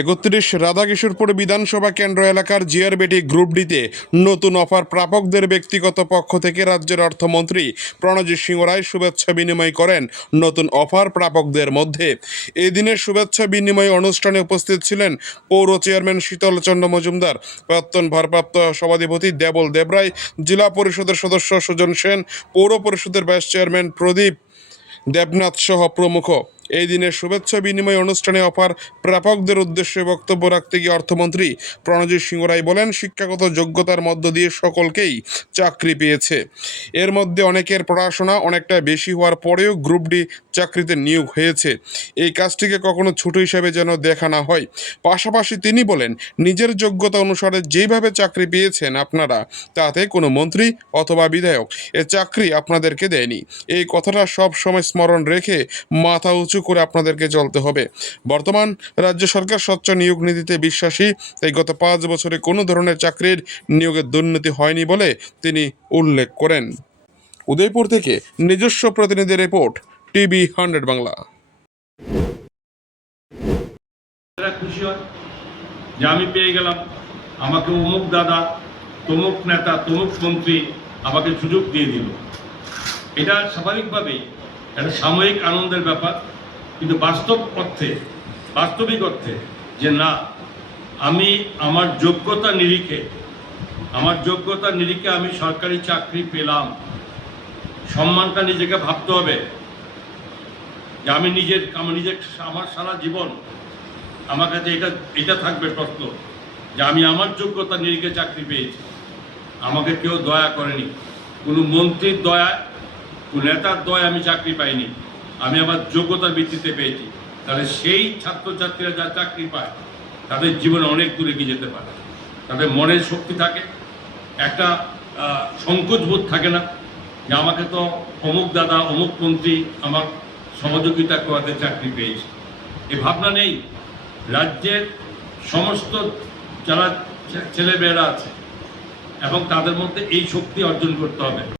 একত্রিশ রাধাকিশোরপুর বিধানসভা কেন্দ্র এলাকার জিআরবেটি গ্রুপ ডিতে নতুন অফার প্রাপকদের ব্যক্তিগত পক্ষ থেকে রাজ্যের অর্থমন্ত্রী প্রণজিৎ সিংহ রায় শুভেচ্ছা বিনিময় করেন নতুন অফার প্রাপকদের মধ্যে। এই দিনের শুভেচ্ছা বিনিময় অনুষ্ঠানে উপস্থিত ছিলেন পৌর চেয়ারম্যান শীতল চন্দ্র মজুমদার, প্রাক্তন ভারপ্রাপ্ত সভাধিপতি দেবল দেবরায়, জেলা পরিষদের সদস্য সুজন সেন, পৌর পরিষদের ভাইস চেয়ারম্যান প্রদীপ দেবনাথ সহ প্রমুখ। এই দিনের শুভেচ্ছা বিনিময় অনুষ্ঠানে অফার প্রাপকদের উদ্দেশ্যে বক্তব্য রাখতে গিয়ে অর্থমন্ত্রী প্রণজিৎ সিংহ রায় বলেন, শিক্ষাগত যোগ্যতার মধ্য দিয়ে সকলকেই চাকরি পেয়েছে। এর মধ্যে অনেকের পড়াশোনা অনেকটা বেশি হওয়ার পরেও গ্রুপ ডি চাকরিতে নিয়োগ হয়েছে। এই কাজটিকে কখনো ছোট হিসাবে যেন দেখা না হয়। পাশাপাশি তিনি বলেন, নিজের যোগ্যতা অনুসারে যেভাবে চাকরি পেয়েছেন আপনারা, তাতে কোনো মন্ত্রী অথবা বিধায়ক এ চাকরি আপনাদেরকে দেয়নি। এই কথাটা সব সময় স্মরণ রেখে মাথা উঁচু করে আপনাদেরকে চলতে হবে। বর্তমান রাজ্য সরকার স্বচ্ছ নিয়োগ নীতিতে বিশ্বাসী। তাই গত পাঁচ বছরে কোনো ধরনের চাকরির নিয়োগের দুর্নীতি হয়নি বলে তিনি উল্লেখ করেন। উদয়পুর থেকে নিজস্ব প্রতিনিধি রিপোর্ট, টিভি হান্ড্রেড বাংলা। খুশি হয়, যে আমি পেয়ে গেলাম। আমাকে অমুক দাদা, তমুক নেতা, তমুক মন্ত্রী আমাকে সুযোগ দিয়ে দিল। এটা স্বাভাবিকভাবেই একটা সাময়িক আনন্দের ব্যাপার। কিন্তু বাস্তব অর্থে, বাস্তবিক অর্থে যে না, আমি আমার যোগ্যতা নিরিখে, আমার যোগ্যতা নিরিখে আমি সরকারি চাকরি পেলাম। সম্মানটা নিজেকে ভাবতে হবে যে আমি নিজের, আমার নিজের আমার সারা জীবন আমার কাছে এটা এটা থাকবে প্রশ্ন যে আমি আমার যোগ্যতা নিরিখে চাকরি পেয়েছি। আমাকে কেউ দয়া করেনি। কোনো মন্ত্রীর দয়া, কোনো নেতার দয়া আমি চাকরি পাইনি। আমি আমার যোগ্যতার ভিত্তিতে পেয়েছি। তাহলে সেই ছাত্রছাত্রীরা যা চাকরি পায়, তাদের জীবনে অনেক দূরে এগিয়ে যেতে পারে। তাদের মনের শক্তি থাকে, একটা সংকোচবোধ থাকে না যে আমাকে তো অমুক দাদা, অমুক মন্ত্রী আমার সহযোগিতা করাতে চাকরি পেয়েছে। এ ভাবনা নেই। রাজ্যের সমস্ত যারা ছেলেমেয়েরা আছে, এবং তাদের মধ্যে এই শক্তি অর্জন করতে হবে।